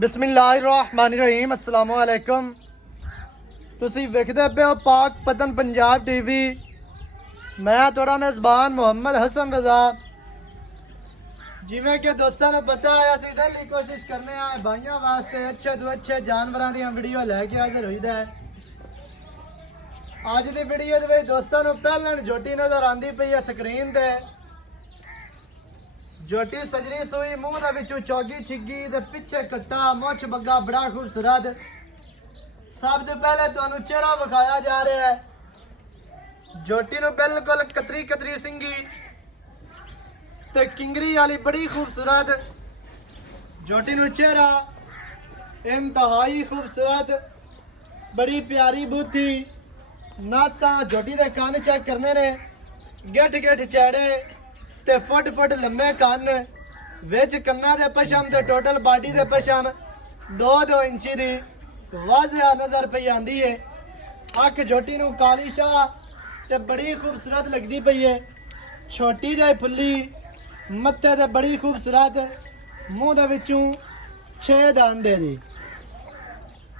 बिस्मिल्लाहिर्रहमानिर्रहीम अस्सलामु अलैकुम। तुसी वेखदे पे हो पाक पतन पंजाब टीवी। मैं थोड़ा मेज़बान मुहम्मद हसन रज़ा। जिमें कि दोस्तों ने पता है असी डेली कोशिश करने आए भाइयों वास्ते अच्छे तो अच्छे जानवरों दी वीडियो लैके हाजिर होईदा है। अज की वीडियो दे दोस्तों ने पहले झोटी नज़र आती पई है स्क्रीन ते। झोटी सजरी सूई मुंह दे विचों चौगी छिगी ते पिछे कट्टा मुछ बग्गा बड़ा खूबसूरत। सब तो पहले तुहानू चेहरा विखाया जा रहा है। झोटी नू बिल्कुल कतरी कतरी सिंगी ते किंगरी वाली बड़ी खूबसूरत। झोटी नू चेहरा इंतहाई खूबसूरत, बड़ी प्यारी बूथी नासा। झोटी दे कान चेक करने ने, गिठ गिठ चैड़े ते फुट फुट लम्बे कान। विच कन्ना दे पशम ते टोटल बाडी दे पशम 2-2 इंची दी वाज़िया नजर पई आंदी है। अख झोटी नू काली शाह ते बड़ी खूबसूरत लगदी पई है। छोटी जे फुल्ली मत्थे ते बड़ी खूबसूरत, मूँह दे विचों 6 दांद दे दी।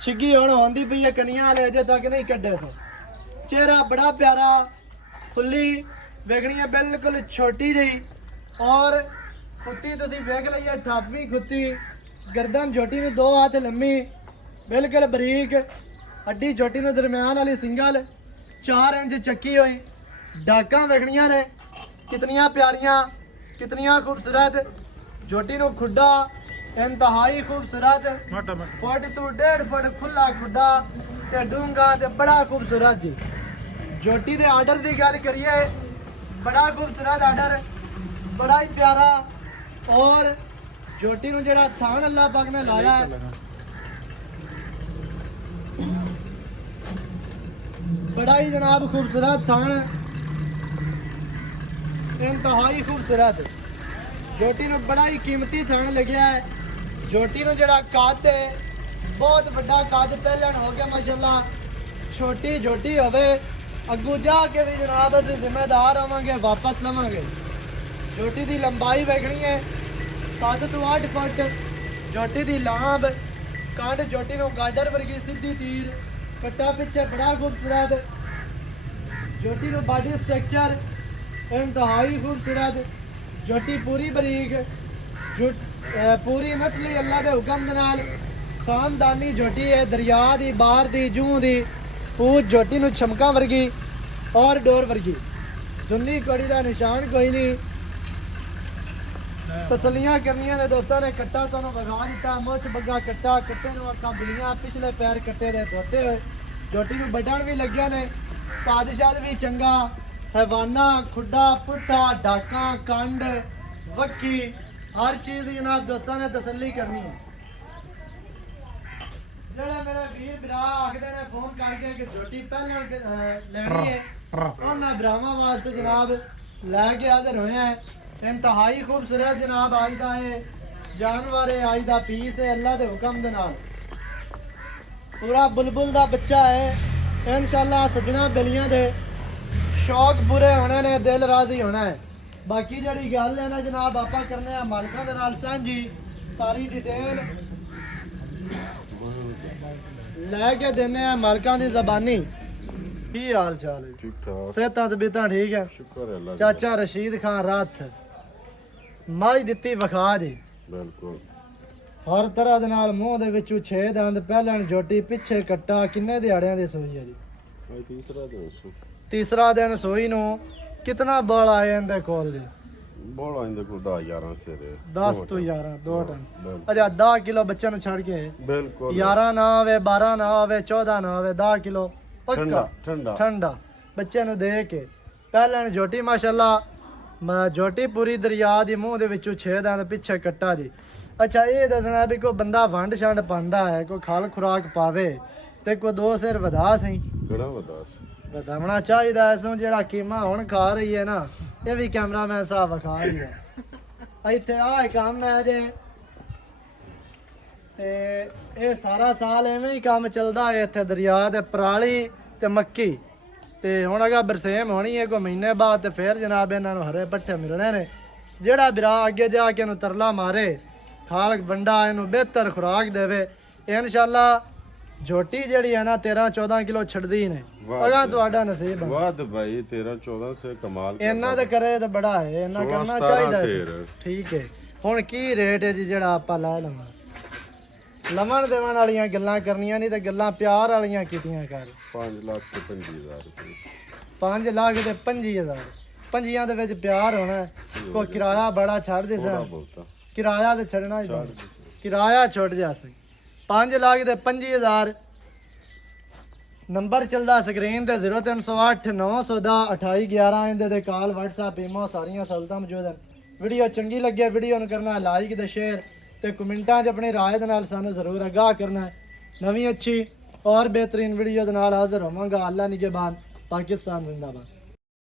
छिगी हुण होंदी पई है, कनियां वाले अजे तक नहीं कड्डे सो। चेहरा बड़ा प्यारा, खुली वेखनी है बिल्कुल छोटी जी। और खुत्ती तुसी वेख लईए ठापवी खुत्ती। गर्दन झोटी में 2 हाथ लम्मी, बिल्कुल बरीक हड्डी। झोटी में दरम्यान वाली सिंगल 4 इंच चक्की हुई। डाकां वेखनियां ने कितनियां प्यारियां, कितनियां खूबसूरत। झोटी नू खुड्डा इंतहाई खूबसूरत, फुट तो 1.5 फुट खुला खुड्डा ते डूंगा ते बड़ा खूबसूरत जी। झोटी दे आर्डर की गल करिए, बड़ा खूबसूरत आर्डर, बड़ा ही प्यारा। और झोटी नू जेड़ा थान अल्लाह पाक ने लाया है, बड़ा ही जनाब खूबसूरत थान, इंतहाई खूबसूरत। झोटी नू बड़ा ही कीमती थान लग्या है। झोटी नू जेड़ा कद है बहुत बड़ा कद पहले हो गया माशाल्लाह। छोटी झोटी होवे अगू जाके भी जनाब अस जिम्मेदार होवांगे, वापस लवांगे। झोटी की लंबाई वेखनी है 7 तो 8 फुट। झोटी की लांब कंड झोटी नू गाडर वर्गी सीधी तीर, कट्टा पिछे बड़ा खूबसूरत। झोटी नू बॉडी स्ट्रक्चर इंतहाई खूबसूरत। झोटी पूरी बरीक, पूरी नस्ली अल्लाह के हुक्म दे नाल खानदानी झोटी है। दरिया दी, बाहर दी, जूं दी पूछ झोटी नू चमका वर्गी और डोर वर्गी। दुन्नी कड़ी का निशान कोई नहीं। तसलियां करनियां ने दोस्तों ने। कट्टा तुहानू विखा दिता, मुछ बग्गा कट्टा, कट्टे नू अक्खां बुलियां, पिछले पैर कट्टे दे धोते हुए। झोटी नू बड्डण भी लग्या ने, पादशाह भी चंगा। हैवाना खुड्डा पुट्ठा डाका कंड वक्की हर चीज़ की जनाब दोस्तों ने तसल्ली करनी है। जेड़े मेरे वीर भरा आखदे ने फोन करके कि झोटी पहले लैनी है, उन्होंने भरावां वास्ते जनाब लैके हाजिर होए हैं। इंतहाई खूबसूरत जनाब आई दा है जानवर है, आई दा पीस है अल्लाह के हुक्म दे नाल। पूरा बुलबुल दा बच्चा है। इंशाअल्लाह सजना बिलियां दे शौक पूरे होने ने, दिल राजी होना है। बाकी जड़ी गल है ना जनाब आपा करने आ मालकां दे नाल सांझी सारी डिटेल लैके देने आ मालकां दी ज़बानी। की हाल चाल है? ठीक ठाक, सेहतां तबीयतां ठीक है? शुक्र है अल्लाह चाचा रशीद खान रात माई दित्ती विखा जी। बिल्कुल हर तरह दे नाल मूंह दे विचों 6 दंद, पहलण झोटी पिछे कट्टा। किन्ने दिहाड़ियां दी सोई है जी? भाई तीसरा दिन तीसरा दिन सोई नू। कितना बल आए इंदे कोल जी? बड़ा इंदे को 10-11 से 10 तो 11 2 टन। बिल्कुल। अच्छा 10 किलो बच्चे नू छड़ के बिल्कुल 11 ना आवे, 12 ना आवे, 14 ना आवे, 10 किलो ठंडा पक्का ठंडा ठंडा बच्चे नू दे के। पहले झोटी माशाल्लाह झोटी पूरी दरिया दी, मूँह दे विचों 6 दंद, पिछे कट्टा जी। अच्छा ये दसना भी कोई बंदा वंड छंड पांदा है, कोई खल खुराक पावे ते कोई 2 सिर वधा सही केड़ा वदास बतावना चाहिए। इसनू जेड़ा कीमा हुण खा रही है ना, ये भी कैमरा मैन साहब खा रही है। इत्थे आ काम है जे ते ये सारा साल एवें ही काम चलदा है इत्थे दरिया दे। पराली ते मक्की ते हुण अगर बरसेम होनी है कोई महीने बाद ते फिर जनाब इन्हां नूं हरे पट्ठे मिलने ने। जेड़ा बिरा अगे जाके नूं तरला मारे ਖਾਲਕ ਬੰਦਾ ਇਹਨੂੰ ਬਿਹਤਰ ਖੁਰਾਕ ਦੇਵੇ ਇਨਸ਼ਾਅੱਲਾ ਝੋਟੀ ਜਿਹੜੀ ਹੈ ਨਾ 13-14 ਕਿਲੋ ਛੱਡਦੀ ਨੇ ਵਾਹ ਅਗਾ ਜੀ। ਤੁਹਾਡਾ ਨਸੀਬ ਹੈ वाद भाई 13-14 से कमाल ਇਹਨਾਂ ਤੇ ਕਰੇ ਤਾਂ ਬੜਾ ਹੈ ਇਹਨਾਂ 16, ਕਰਨਾ 17 ਚਾਹੀਦਾ ਸੀ। ਸਿਰ। ਠੀਕ ਹੈ ਹੁਣ ਕੀ ਰੇਟ ਹੈ ਜੀ ਜਿਹੜਾ ਆਪਾਂ ਲੈ ਲਵਾਂ ਲਵਣ ਦੇਵਣ ਵਾਲੀਆਂ ਗੱਲਾਂ ਕਰਨੀਆਂ ਨਹੀਂ ਤੇ ਗੱਲਾਂ ਪਿਆਰ ਵਾਲੀਆਂ ਕੀਤੀਆਂ ਕਰ 5,25,000 रुपये 5 ਲੱਖ ਤੇ 25,000 ਪੰਜੀਆਂ ਦੇ ਵਿੱਚ ਪਿਆਰ ਹੋਣਾ ਹੈ। ਕੋਈ ਕਿਰਾਇਆ ਬੜਾ ਛੱਡ ਦੇ थोड़ा ਸਾਂ बहुत ਕਿਰਾਇਆ ਤੇ ਛੱਡਣਾ ਹੀ ਪੈਣਾ। ਕਿਰਾਇਆ ਛੁੱਟ ਜਾ ਸਕ 5 ਲੱਖ ਤੇ 25,000 ਨੰਬਰ ਚੱਲਦਾ ਸਕਰੀਨ ਤੇ 0308 910 2811 ਇਹਦੇ ਤੇ ਕਾਲ WhatsApp ਈਮੋ ਸਾਰੀਆਂ ਸਹੂਲਤਾਂ ਮੌਜੂਦ ਹਨ ਵੀਡੀਓ ਚੰਗੀ ਲੱਗੇ ਵੀਡੀਓ ਨੂੰ ਕਰਨਾ ਲਾਈਕ ਤੇ ਸ਼ੇਅਰ ਤੇ ਕਮੈਂਟਾਂ 'ਚ ਆਪਣੀ ਰਾਏ ਦੇ ਨਾਲ ਸਾਨੂੰ ਜ਼ਰੂਰ ਆਗਾਹ ਕਰਨਾ ਹੈ। ਨਵੀਂ ਅੱਛੀ ਔਰ ਬਿਹਤਰੀਨ ਵੀਡੀਓ ਦੇ ਨਾਲ ਹਾਜ਼ਰ ਹੋਵਾਂਗਾ ਅੱਲਾ ਨਿਗਹਿਬਾਨ ਪਾਕਿਸਤਾਨ ਜ਼ਿੰਦਾਬਾਦ।